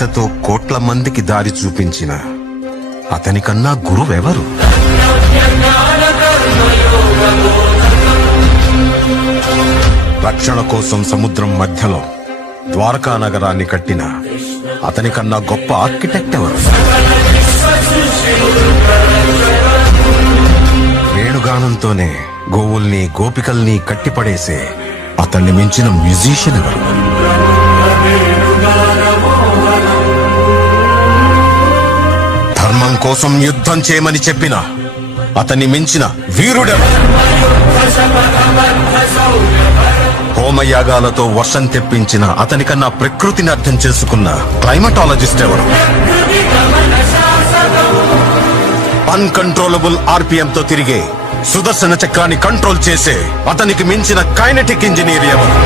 గీతతో కోట్ల మందికి దారి చూపించిన అతనికన్నా గురువెవరు? రక్షణ కోసం సముద్రం మధ్యలో ద్వారకా నగరాన్ని కట్టిన అతనికన్నా గొప్ప ఆర్కిటెక్ట్ ఎవరు? వేణుగానంతోనే గోవుల్ని గోపికల్ని కట్టిపడేసే అతన్ని మించిన మ్యూజిషియన్ ఎవరు? ధర్మం కోసం యుద్ధం చేయమని చెప్పిన అతన్ని మించిన వీరుడెవరు? హోమయాగాలతో వర్షం తెప్పించిన అతనికన్నా ప్రకృతిని అర్థం చేసుకున్న క్లైమటాలజిస్ట్ ఎవరు? అన్కంట్రోలబుల్ ఆర్పిఎంతో తిరిగే సుదర్శన చక్రాన్ని కంట్రోల్ చేసే అతనికి మించిన కైనెటిక్ ఇంజనీర్ ఎవరు?